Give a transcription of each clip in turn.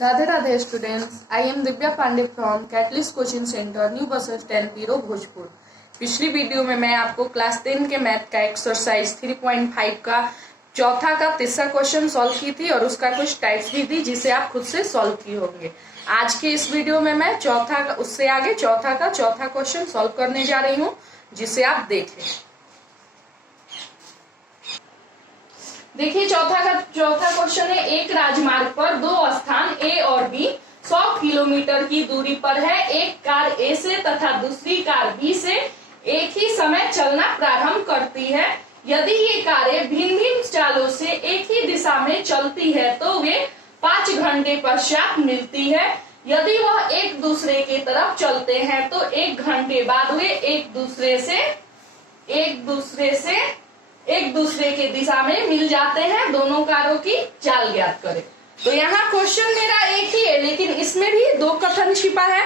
Radhe Radhe students, I am Divya Pandey from Catalyst coaching centre, new bus stand Piro Bhojpur. पिछली video में मैं आपको क्लास 10 के मैथ का एक्सरसाइज 3.5 का चौथा का तीसरा क्वेश्चन सॉल्व की थी और उसका कुछ टाइप्स भी दी जिसे आप खुद से सॉल्व किए होंगे। आज के इस वीडियो में मैं उससे आगे चौथा क्वेश्चन सॉल्व करने जा रही हूँ, जिसे आप देखें। देखिए चौथा क्वेश्चन है, एक राजमार्ग पर दो स्थान ए और बी 100 किलोमीटर की दूरी पर है। एक कार ए से तथा दूसरी कार बी से एक ही समय चलना प्रारंभ करती है। यदि ये कारें भिन्न भिन्न चालों से एक ही दिशा में चलती है तो वे 5 घंटे पश्चात मिलती है। यदि वह एक दूसरे की तरफ चलते हैं तो 1 घंटे बाद वे एक दूसरे के दिशा में मिल जाते हैं। दोनों कारों की चाल ज्ञात करें। तो यहाँ क्वेश्चन मेरा एक ही है, लेकिन इसमें भी दो कथन छिपा है।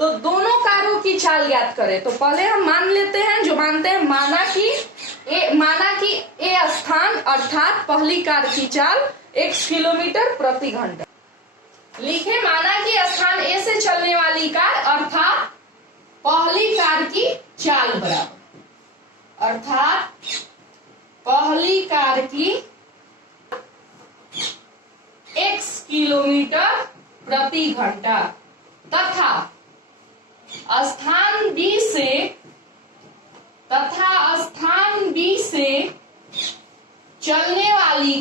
तो दोनों कारों की चाल ज्ञात करें। तो पहले हम मान लेते हैं, जो मानते हैं, माना कि ए स्थान अर्थात पहली कार की चाल 1 किलोमीटर प्रति घंटा। लिखे माना कि स्थान ए से चलने वाली कार अर्थात पहली कार की चाल बराबर, अर्थात पहली कार की x किलोमीटर प्रति घंटा तथा स्थान बी से चलने वाली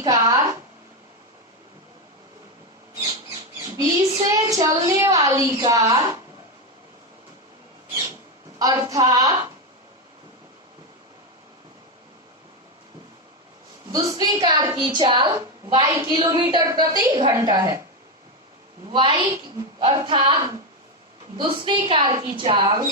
कार अर्थात दूसरी कार की चाल y किलोमीटर प्रति घंटा है। y अर्थात दूसरी कार की चाल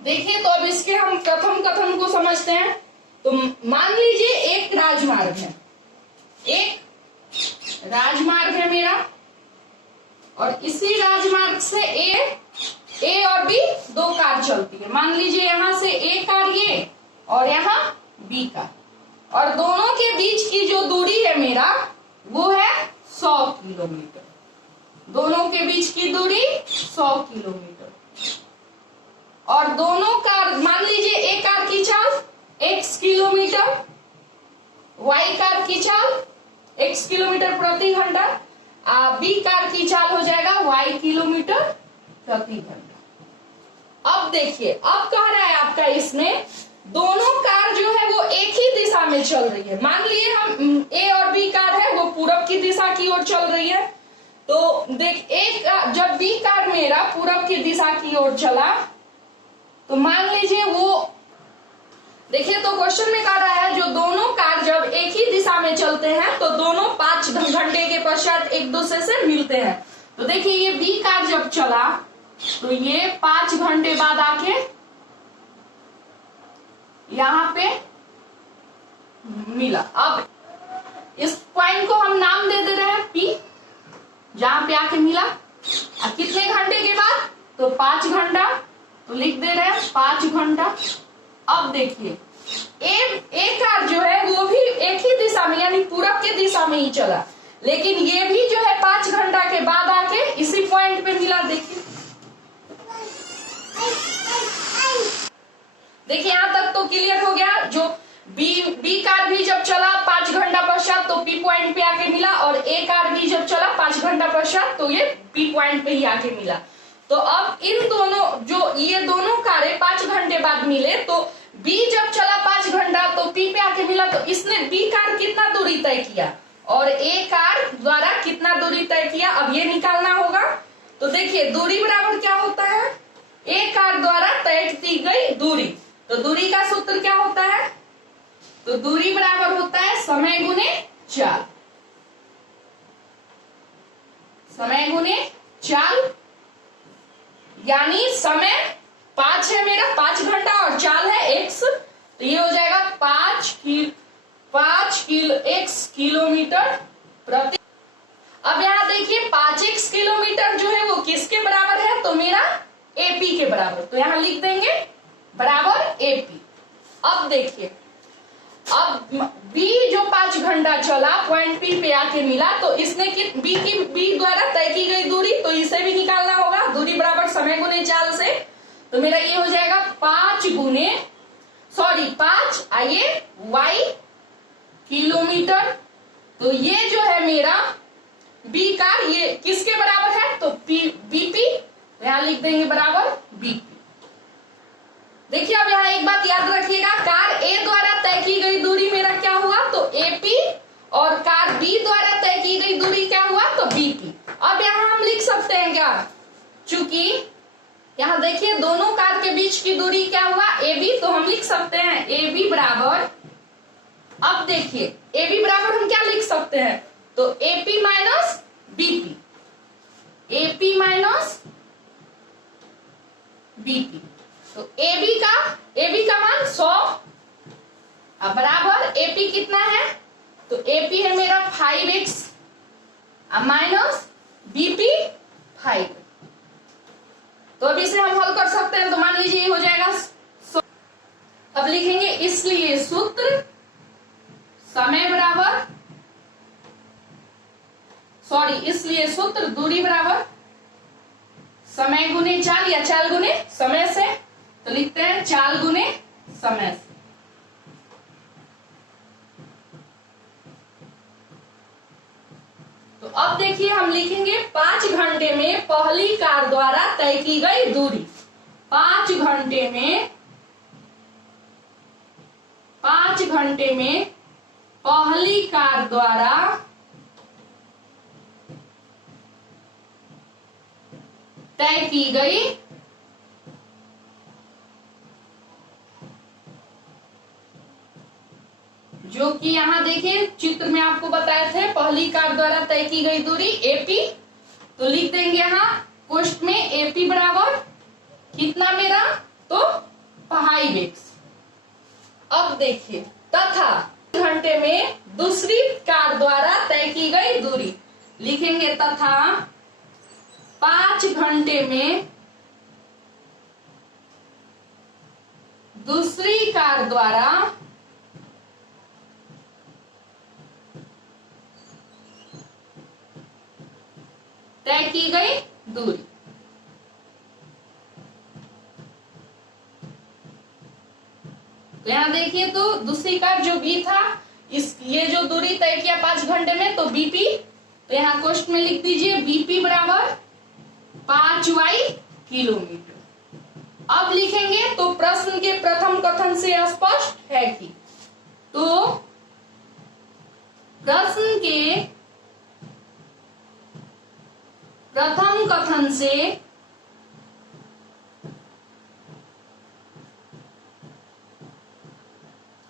देखिए। तो अब इसके हम प्रथम कथन को समझते हैं। तो मान लीजिए एक राजमार्ग है मेरा, और इसी राजमार्ग से ए और बी दो कार चलती है। मान लीजिए यहां से ए कार ये और यहाँ बी कार, और दोनों के बीच की जो दूरी है मेरा वो है 100 किलोमीटर। दोनों के बीच की दूरी 100 किलोमीटर। और दोनों कार, मान लीजिए ए कार की चाल x किलोमीटर, y कार की चाल x किलोमीटर प्रति घंटा, बी कार की चाल हो जाएगा y किलोमीटर प्रति घंटा। अब देखिए, अब कह रहा है आपका इसमें दोनों कार जो है वो एक ही दिशा में चल रही है। मान लिए हम ए और बी कार है वो पूरब की दिशा की ओर चल रही है। तो देख, जब बी कार मेरा पूरब की दिशा की ओर चला तो मान लीजिए वो, देखिए तो क्वेश्चन में कह रहा है जो दोनों कार जब एक ही दिशा में चलते हैं तो दोनों 5 घंटे के पश्चात एक दूसरे से मिलते हैं। तो देखिए ये बी कार जब चला तो ये 5 घंटे बाद आके यहाँ पे मिला। अब इस पॉइंट को हम नाम दे रहे हैं P, जहां पे आके मिला। अब कितने घंटे के बाद? तो 5 घंटा, तो लिख दे रहे हैं 5 घंटा। अब देखिए ए कार जो है वो भी एक ही दिशा में यानी पूरब के दिशा में ही चला, लेकिन ये भी जो है 5 घंटा के बाद आके इसी पॉइंट पे मिला। देखिए यहाँ तक तो क्लियर हो गया। जो बी कार भी जब चला 5 घंटा पश्चात तो पी पॉइंट पे आके मिला, और ए कार भी जब चला 5 घंटा पश्चात तो ये पी पॉइंट पे ही आके मिला। तो अब इन दोनों, जो ये दोनों कारें 5 घंटे बाद मिले, तो बी जब चला 5 घंटा तो पी पे आके मिला, तो इसने बी कार कितना दूरी तय किया और ए कार द्वारा कितना दूरी तय किया, अब ये निकालना होगा। तो देखिए दूरी बराबर क्या होता है, ए कार द्वारा तय की गई दूरी। तो दूरी का सूत्र क्या होता है? तो दूरी बराबर होता है समय गुने चाल। समय गुने चाल, यानी समय 5 है मेरा, 5 घंटा, और चाल है x, तो ये हो जाएगा 5 x किलोमीटर प्रति। अब यहाँ देखिए 5x किलोमीटर जो है वो किसके बराबर है, तो मेरा AP के बराबर, तो यहाँ लिख देंगे बराबर AP। अब देखिए, अब B जो 5 घंटा चला पॉइंट P पे आके मिला, तो इसने B द्वारा तय की गई दूरी, तो इसे भी निकालना होगा, दूरी बराबर समय गुने चाल से, तो मेरा ये हो जाएगा 5 आइए Y किलोमीटर। तो ये जो है मेरा B कार, ये किसके बराबर है, तो BP, यहां लिख देंगे बराबर BP। देखिए अब यहाँ एक बात याद रखिएगा, कार A द्वारा तय की गई दूरी मेरा क्या हुआ, तो AP, और कार B द्वारा तय की गई दूरी क्या हुआ, तो BP। अब यहाँ हम लिख सकते हैं क्या, चूंकि यहाँ देखिए दोनों कार के बीच की दूरी क्या हुआ, AB, तो हम लिख सकते हैं AB बराबर, अब देखिए AB बराबर हम क्या लिख सकते हैं, तो AP minus BP, AP minus BP, तो AB का मान 100, अब बराबर AP कितना है, तो AP है मेरा 5x माइनस BP 5। तो अब इसे हम हल कर सकते हैं, तो मान लीजिए ये हो जाएगा 100। अब लिखेंगे इसलिए सूत्र समय बराबर, इसलिए सूत्र दूरी बराबर समय गुने चाल या चाल गुने समय से, तो लिखते हैं चाल गुने समय से। तो अब देखिए हम लिखेंगे 5 घंटे में पहली कार द्वारा तय की गई दूरी, 5 घंटे में पहली कार द्वारा तय की गई जो कि यहाँ देखिए चित्र में आपको बताए थे, पहली कार द्वारा तय की गई दूरी AP, तो लिख देंगे यहाँ कोष्ठ में AP बराबर कितना मेरा, तो 5x। अब देखिए तथा घंटे में दूसरी कार द्वारा तय की गई दूरी, लिखेंगे तथा 5 घंटे में दूसरी कार द्वारा तय की गई दूरी। तो यहां देखिए, तो दूसरी कार जो B था, ये जो दूरी तय किया 5 घंटे में, तो BP, तो यहाँ क्वेश्चन में लिख दीजिए BP बराबर 5y किलोमीटर। अब लिखेंगे तो प्रश्न के प्रथम कथन से स्पष्ट है कि, तो प्रश्न के प्रथम कथन से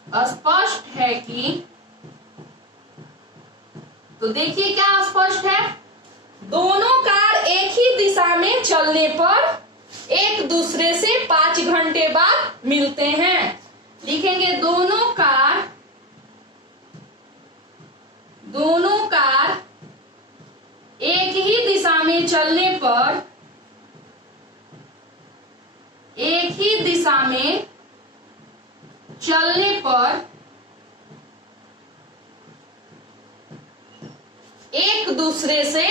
स्पष्ट है कि, तो देखिए क्या स्पष्ट है, दोनों कार एक ही दिशा में चलने पर एक दूसरे से 5 घंटे बाद मिलते हैं। लिखेंगे दोनों कार एक ही दिशा में चलने पर, एक दूसरे से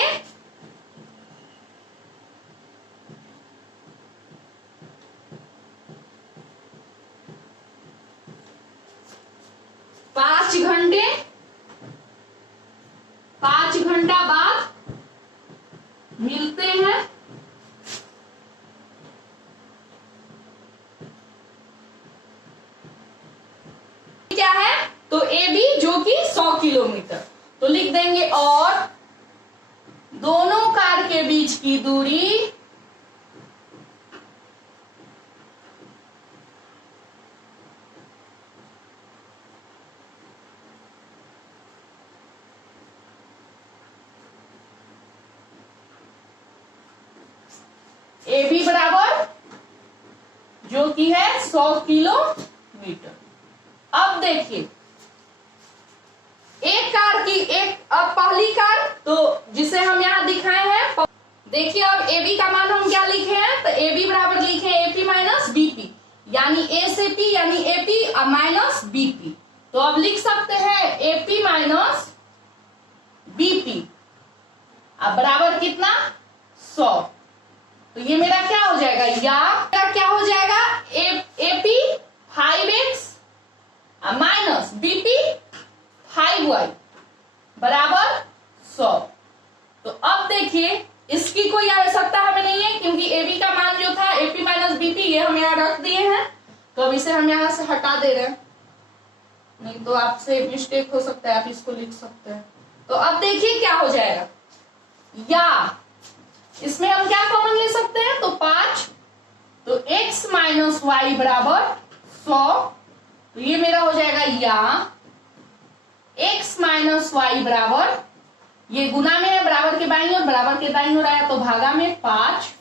5 घंटा बाद मिलते हैं। क्या है, तो AB जो कि 100 किलोमीटर, तो लिख देंगे और दोनों कार के बीच की दूरी AB बराबर जो कि है 100 किलोमीटर। अब देखिए अब पहली कार, तो जिसे देखिए अब AB का मान हम क्या लिखे हैं, तो AB बराबर लिखे हैं AP माइनस BP, यानी A से P यानी AP माइनस BP। तो अब लिख सकते हैं AP माइनस BP, अब बराबर कितना 100। तो ये मेरा क्या हो जाएगा, या मेरा क्या हो जाएगा AP 5x minus BP 5y बराबर 100। तो अब देखिए इसकी कोई आवश्यकता हमें नहीं है, क्योंकि AB का मान जो था AP माइनस BP ये हम यहाँ रख दिए हैं। तो अब इसे हम यहाँ से हटा दे रहे हैं, नहीं तो आपसे मिस्टेक हो सकता है, आप इसको लिख सकते हैं। तो अब देखिए क्या हो जाएगा, या इसमें हम क्या कॉमन ले सकते हैं, तो 5, तो x माइनस वाई बराबर 100। तो ये मेरा हो जाएगा, या x माइनस वाई बराबर, ये गुना में है, बराबर के बाईं ओर, बराबर के दाईं ओर आया तो भागा में 5।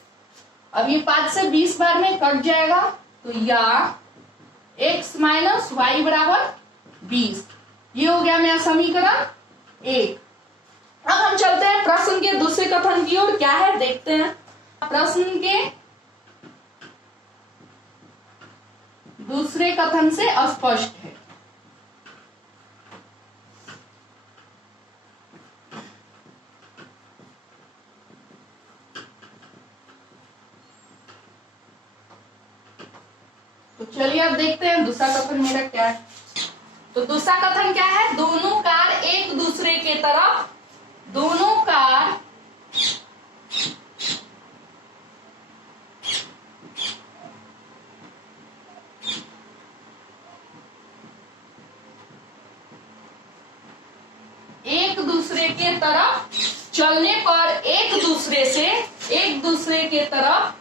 अब ये 5 से 20 बार में कट जाएगा, तो या x माइनस वाई बराबर 20। ये हो गया मेरा समीकरण 1। अब हम चलते हैं प्रश्न के दूसरे कथन की ओर, क्या है देखते हैं। प्रश्न के दूसरे कथन से अस्पष्ट है। तो चलिए अब देखते हैं दूसरा कथन मेरा क्या है। तो दूसरा कथन क्या है, दोनों कार एक दूसरे के तरफ, दोनों कार एक दूसरे के तरफ चलने पर एक दूसरे के तरफ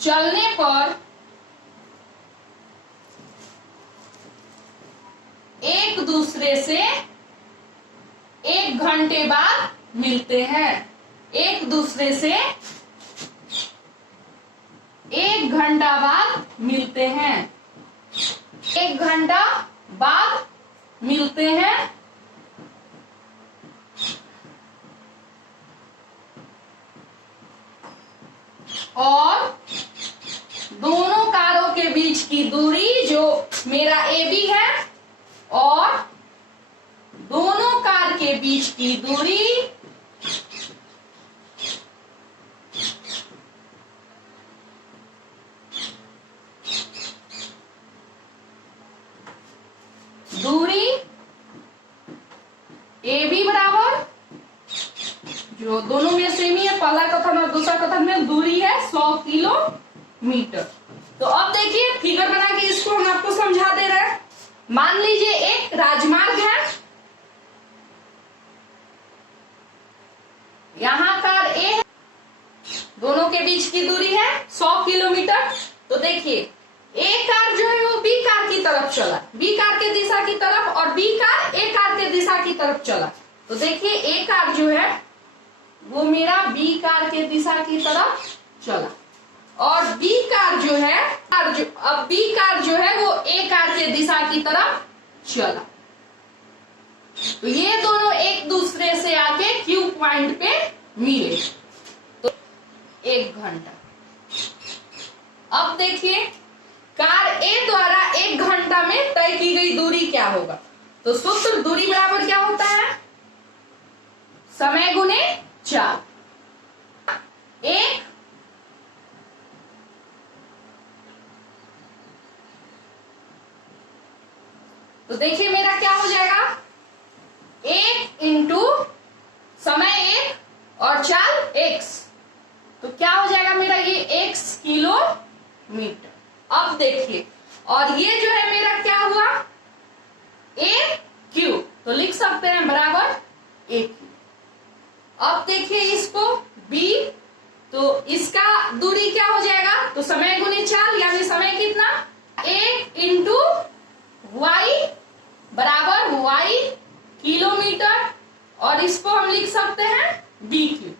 चलने पर एक दूसरे से 1 घंटे बाद मिलते हैं। एक दूसरे से 1 घंटा बाद मिलते हैं, 1 घंटा बाद मिलते हैं। और दोनों कारों के बीच की दूरी जो मेरा AB है, और दोनों कार के बीच की दूरी AB बराबर, जो दोनों में सेम ही है, पहला कथन और दूसरा कथन में दूरी है 100 किलोमीटर। तो अब देखिए फिगर बना के इसको हम आपको समझा दे रहे हैं। मान लीजिए एक राजमार्ग है, यहाँ कार A है, दोनों के बीच की दूरी है 100 किलोमीटर। तो देखिए A कार जो है वो B कार की तरफ चला, B कार के दिशा की तरफ, और B कार A कार के दिशा की तरफ चला। तो देखिए A कार जो है वो मेरा B कार के दिशा की तरफ चला, और B कार जो है अब B कार जो है वो A कार के दिशा की तरफ चला। तो ये दोनों एक दूसरे से आके Q पॉइंट पे मिले, तो 1 घंटा। अब देखिए कार A द्वारा 1 घंटा में तय की गई दूरी क्या होगा। तो सूत्र दूरी बराबर क्या होता है, समय गुने 4। 1 तो देखिए मेरा क्या हो जाएगा, 1 इंटू समय 1 और 4 x, तो क्या हो जाएगा मेरा ये x किलोमीटर। अब देखिए, और ये जो है मेरा क्या हुआ AQ, तो लिख सकते हैं बराबर AQ। अब देखिए इसको B, तो इसका दूरी क्या हो जाएगा, तो समय गुने 4, यानी समय कितना 1 इंटू वाई बराबर y किलोमीटर, और इसको हम लिख सकते हैं BQ।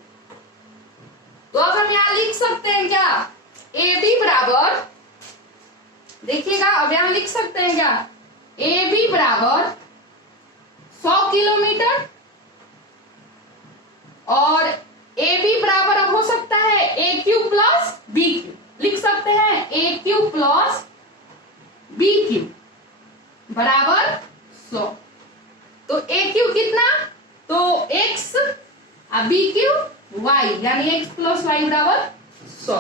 तो अब हम यहाँ लिख सकते हैं क्या, AB बराबर, देखिएगा अब यहाँ लिख सकते हैं क्या, AB बराबर 100 किलोमीटर और ए क्यू प्लस बी क्यू बराबर 100। तो ए क्यू कितना, तो x और बी क्यू वाई, यानी x प्लस वाई बराबर 100।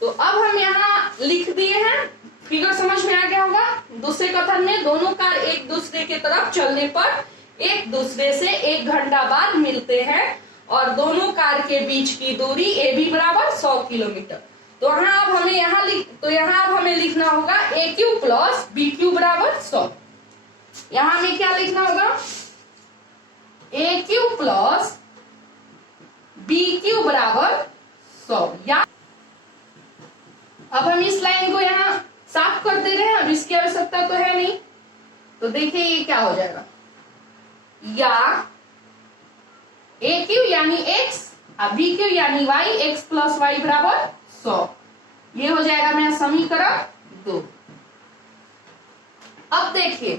तो अब हम यहाँ लिख दिए हैं, फिगर समझ में आ गया होगा। दूसरे कथन में दोनों कार एक दूसरे के तरफ चलने पर एक दूसरे से 1 घंटा बाद मिलते हैं और दोनों कार के बीच की दूरी ए बी बराबर 100 किलोमीटर। तो यहाँ अब हमें लिखना होगा ए क्यू प्लस बी क्यू बराबर 100। यहाँ हमें क्या लिखना होगा, ए क्यू प्लस बी क्यू बराबर 100। या अब हम इस लाइन को यहाँ साफ कर दे रहे हैं, अब इसकी आवश्यकता तो है नहीं। तो देखिए ये क्या हो जाएगा, या ए क्यू यानी x और बी क्यू यानी y, x प्लस वाई बराबर 100। ये हो जाएगा मेरा समीकरण 2। अब देखिए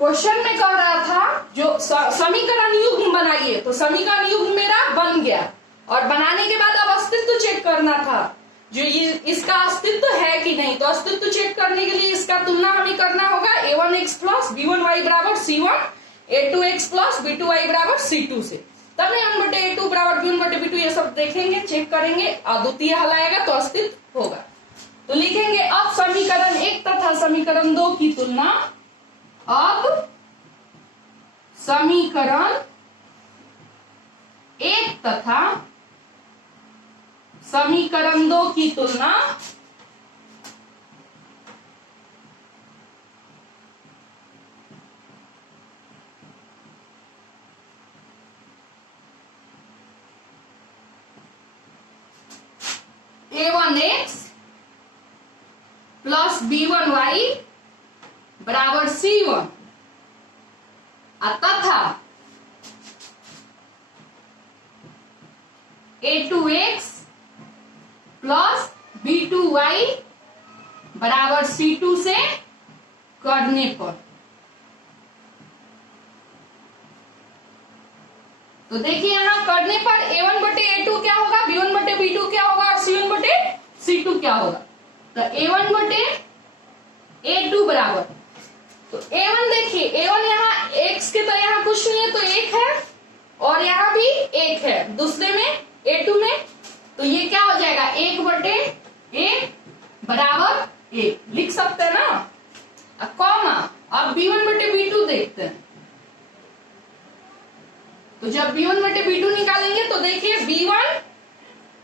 क्वेश्चन में कह रहा था जो समीकरण युग्म बनाइए, तो समीकरण युग्म मेरा बन गया और बनाने के बाद अब अस्तित्व चेक करना था, जो ये इसका अस्तित्व है कि नहीं। तो अस्तित्व चेक करने के लिए इसका तुलना हमें करना होगा a1x प्लस b1y बराबर c1, a2x प्लस b2y बराबर c2 से। तब a1 बटे a2 बराबर b1 बटे b2 ये सब देखेंगे, चेक करेंगे, अद्वितीय हल आएगा तो अस्तित्व होगा। तो लिखेंगे अब समीकरण 1 तथा समीकरण 2 की तुलना। अब समीकरण 1 तथा समीकरण 2 की तुलना। a1x प्लस b1y बराबर c1 तथा a2x प्लस b2y बराबर c2 से करने पर। तो देखिए यहां करने पर a1 बटे a2 क्या होगा, b1 बटे b2 क्या होगा और c1 बटे c2 क्या होगा। तो a1 बटे a2 बराबर, तो a1 देखिए a1 यहाँ x के तो यहाँ कुछ नहीं है तो 1 है और यहाँ भी 1 है दूसरे में a2 में। तो ये क्या हो जाएगा 1 बटे a बराबर 1 लिख सकते हैं ना। अब कॉमा, अब b1 बटे b2 देखते हैं। तो जब b1 बटे b2 निकालेंगे तो देखिए b1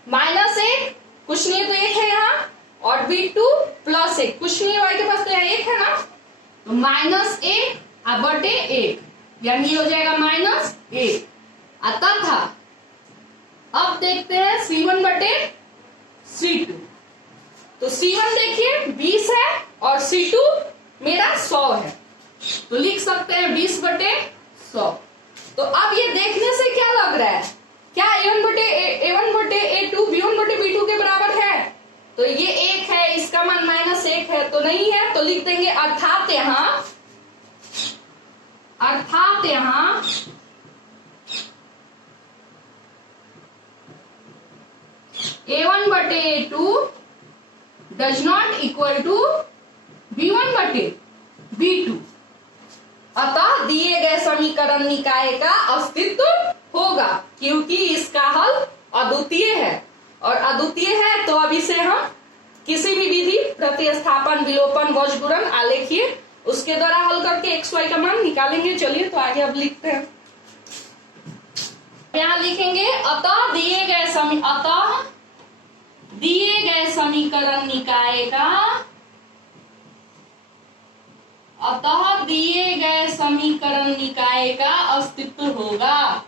माइनस 1 कुछ नहीं तो 1 है यहाँ, और b2 प्लस 1 कुछ नहीं है, y के पास तो यहाँ 1 है ना। तो माइनस 1 बटे 1 यानी ये हो जाएगा माइनस 1 तथा अब देखते हैं c1 बटे c2। तो c1 देखिए 20 है और c2 मेरा 100 है, तो लिख सकते हैं 20 बटे 100। तो अब ये देखने से क्या लग रहा है, क्या a1 बटे a2 b1 बटे b2 के बराबर है। तो ये 1 है, इसका मान माइनस 1 है तो नहीं है, तो लिख देंगे अर्थात यहां a1 बटे a2 does not equal to b1 बटे b2। अतः दिए गए समीकरण निकाय का अस्तित्व होगा क्योंकि इसका हल अद्वितीय है, और अद्वितीय है तो अब इसे हम किसी भी विधि प्रतिस्थापन विलोपन वज्रगुणन आलेखीय उसके द्वारा हल करके x y का मान निकालेंगे। चलिए तो आगे अब लिखते हैं। यहाँ लिखेंगे अतः दिए गए समीकरण निकाय का, अतः दिए गए समीकरण निकाय का अस्तित्व होगा।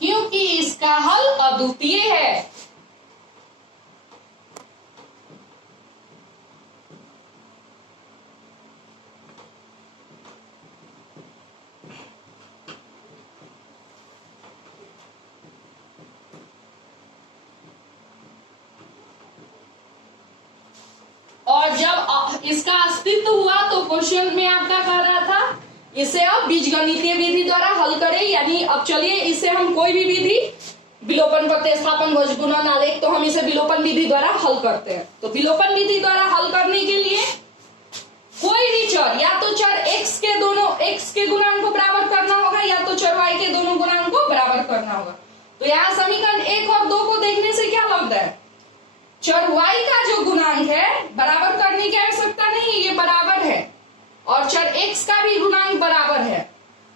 क्योंकि इसका हल अद्वितीय है। और जब इसका अस्तित्व हुआ तो क्वेश्चन में आपका कह रहा था इसे अब बीजगणितीय विधि द्वारा हल करें। यानी अब चलिए इसे हम कोई भी विधि, विलोपन, प्रतिस्थापन, भुजगुणन, आलेख, तो हम इसे विलोपन विधि द्वारा हल करते हैं। तो विलोपन विधि द्वारा हल करने के लिए कोई भी चर, या तो चर x के दोनों x के गुणांक को बराबर करना होगा, या तो चर y के दोनों गुणांक को बराबर करना होगा। तो यहाँ समीकरण 1 और 2 को देखने से क्या लगता है, चर y का जो गुणांक है बराबर करने की आवश्यकता नहीं है, ये बराबर है, और चर x का भी गुणांक बराबर है।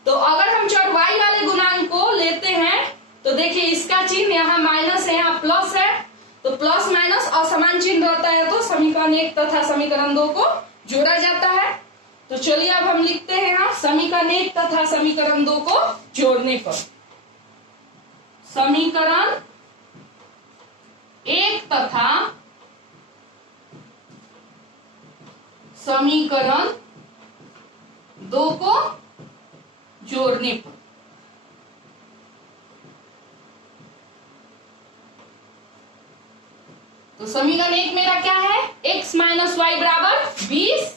तो अगर हम चर y वाले गुणांक को लेते हैं तो देखिए इसका चिन्ह यहाँ माइनस है, यहाँ प्लस है, तो प्लस माइनस असमान चिन्ह रहता है, तो समीकरण 1 तथा समीकरण 2 को जोड़ा जाता है। तो चलिए अब हम लिखते हैं यहाँ समीकरण 1 तथा समीकरण 2 को जोड़ने पर, समीकरण 1 तथा समीकरण 2 को जोड़ने पर। तो समीकरण 1 मेरा क्या है, x माइनस वाई बराबर 20,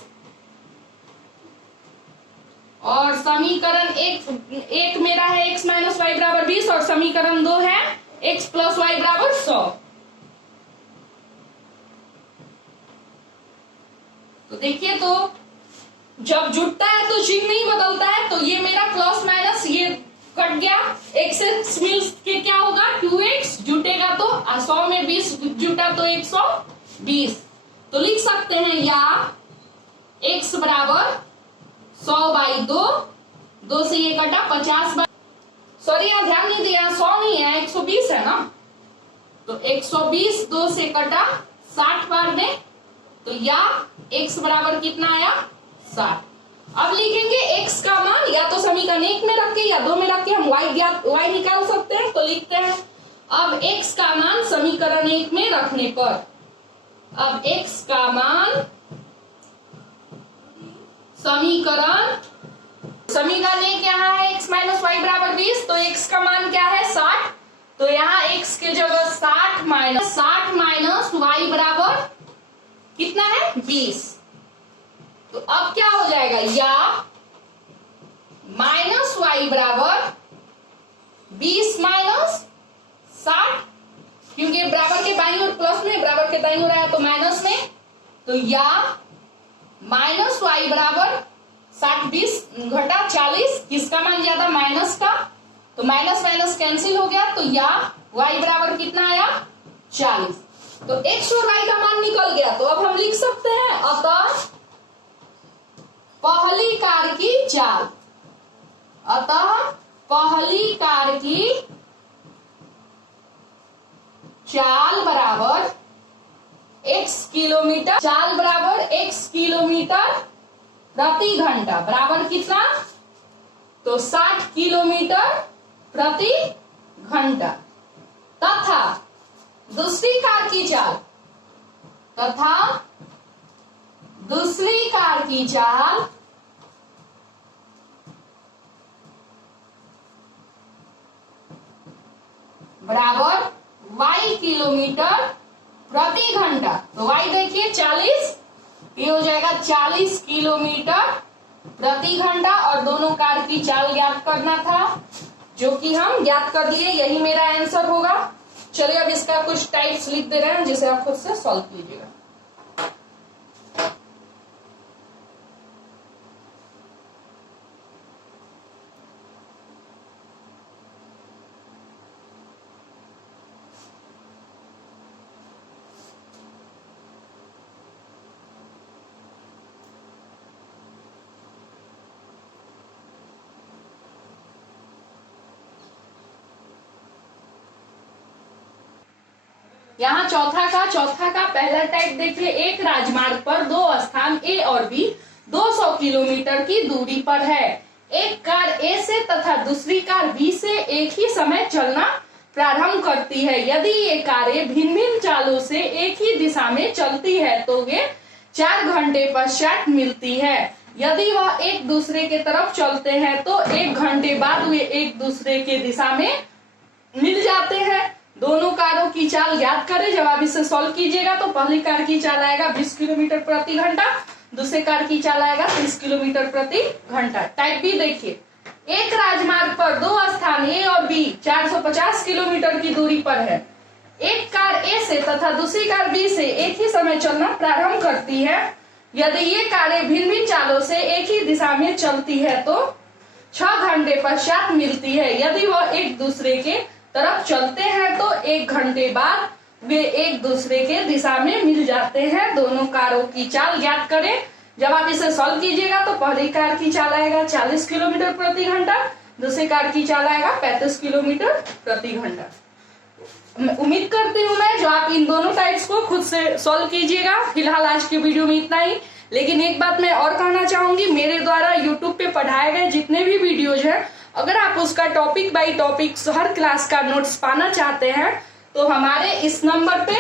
और समीकरण एक मेरा है x माइनस वाई बराबर 20, और समीकरण 2 है x प्लस वाई बराबर 100। तो देखिए, तो जब जुड़ता है तो चिन्ह नहीं बदलता है, तो ये मेरा प्लस माइनस ये कट गया, x से मिल के क्या होगा 2x, जुटेगा तो 100 में 20 जुटा तो 120। तो लिख सकते हैं या x बराबर 100/2, 2 से ये कटा 50, सॉरी यहाँ ध्यान नहीं दिया, 100 नहीं है 120 है ना, तो 120 2 से कटा 60 बार में, तो या x बराबर कितना आया 60। अब लिखेंगे x का मान या तो समीकरण 1 में रख के या 2 में रख के हम y निकाल सकते हैं। तो लिखते हैं अब x का मान समीकरण 1 में रखने पर, अब x का मान समीकरण 1 यहाँ है x माइनस वाई बराबर 20, तो x का मान क्या है 60, तो यहाँ x के जगह 60 माइनस वाई बराबर कितना है 20। तो अब क्या हो जाएगा, या माइनस वाई बराबर 20 माइनस 60, क्योंकि बराबर के बाईं ओर प्लस में, बराबर के दाईं ओर आया तो माइनस में, तो या माइनस वाई बराबर 60 20 घटा 40, किसका मान ज्यादा माइनस का, तो माइनस माइनस कैंसिल हो गया, तो या y बराबर कितना आया 40। तो x और y का मान निकल गया, तो अब हम लिख सकते हैं अतः पहली कार की चाल, अतः पहली कार की चाल बराबर x किलोमीटर, चाल बराबर x किलोमीटर प्रति घंटा, बराबर कितना, तो 60 किलोमीटर प्रति घंटा, तथा दूसरी कार की चाल, तथा दूसरी कार की चाल बराबर y किलोमीटर प्रति घंटा, तो y देखिए 40, ये हो जाएगा 40 किलोमीटर प्रति घंटा, और दोनों कार की चाल ज्ञात करना था, जो कि हम ज्ञात कर दिए, यही मेरा आंसर होगा। चलिए अब इसका कुछ टाइप्स लिख दे रहे हैं जिसे आप खुद से सॉल्व कीजिएगा। यहाँ चौथा का पहला टाइप देखिए, एक राजमार्ग पर दो स्थान ए और बी 200 किलोमीटर की दूरी पर है। एक कार ए से तथा दूसरी कार बी से एक ही समय चलना प्रारंभ करती है। यदि ये कारें भिन्न भिन्न चालों से एक ही दिशा में चलती है तो वे 4 घंटे पश्चात मिलती है। यदि वह एक दूसरे के तरफ चलते हैं तो 1 घंटे बाद वे एक दूसरे के दिशा में मिल जाते हैं। दोनों कारों की चाल ज्ञात करें। जब आप इसे सॉल्व कीजिएगा तो पहली कार की चाल आएगा 20 किलोमीटर प्रति घंटा, दूसरे कार की चाल आएगा 30 किलोमीटर प्रति घंटा। टाइप बी देखिए, एक राजमार्ग पर दो स्थान ए और बी 450 किलोमीटर की दूरी पर है। एक कार ए से तथा दूसरी कार बी से एक ही समय चलना प्रारंभ करती है। यदि ये कारें भिन्न भिन्न चालों से एक ही दिशा में चलती है तो 6 घंटे पश्चात मिलती है। यदि वह एक दूसरे के तरफ चलते हैं तो 1 घंटे बाद वे एक दूसरे के दिशा में मिल जाते हैं। दोनों कारों की चाल ज्ञात करें। जब आप इसे सॉल्व कीजिएगा तो पहली कार की चाल आएगा 40 किलोमीटर प्रति घंटा, दूसरी कार की चाल आएगा 35 किलोमीटर प्रति घंटा। उम्मीद करती हूँ मैं जो आप इन दोनों टाइप्स को खुद से सॉल्व कीजिएगा। फिलहाल आज की वीडियो में इतना ही, लेकिन एक बात मैं और कहना चाहूंगी, मेरे द्वारा यूट्यूब पे पढ़ाए गए जितने भी वीडियोज हैं, अगर आप उसका topic by topic her class का नोट्स पाना चाहते हैं तो हमारे इस नंबर पे,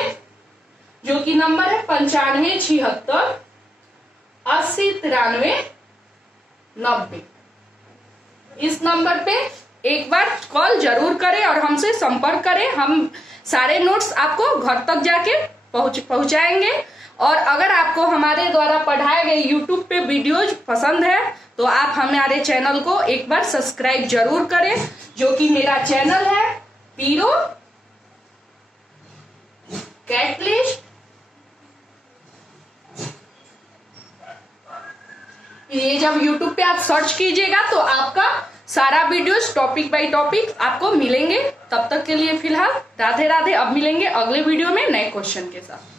जो कि नंबर है 9576 80 93 90, इस नंबर पे एक बार कॉल जरूर करें और हमसे संपर्क करें। हम सारे नोट्स आपको घर तक जाके पहुंचाएंगे। और अगर आपको हमारे द्वारा पढ़ाए गए YouTube पे वीडियोज पसंद है तो आप हमारे चैनल को एक बार सब्सक्राइब जरूर करें, जो कि मेरा चैनल है पीरो कैटलिस्ट। ये जब YouTube पे आप सर्च कीजिएगा तो आपका सारा वीडियोस टॉपिक बाय टॉपिक आपको मिलेंगे। तब तक के लिए फिलहाल राधे राधे। अब मिलेंगे अगले वीडियो में नए क्वेश्चन के साथ।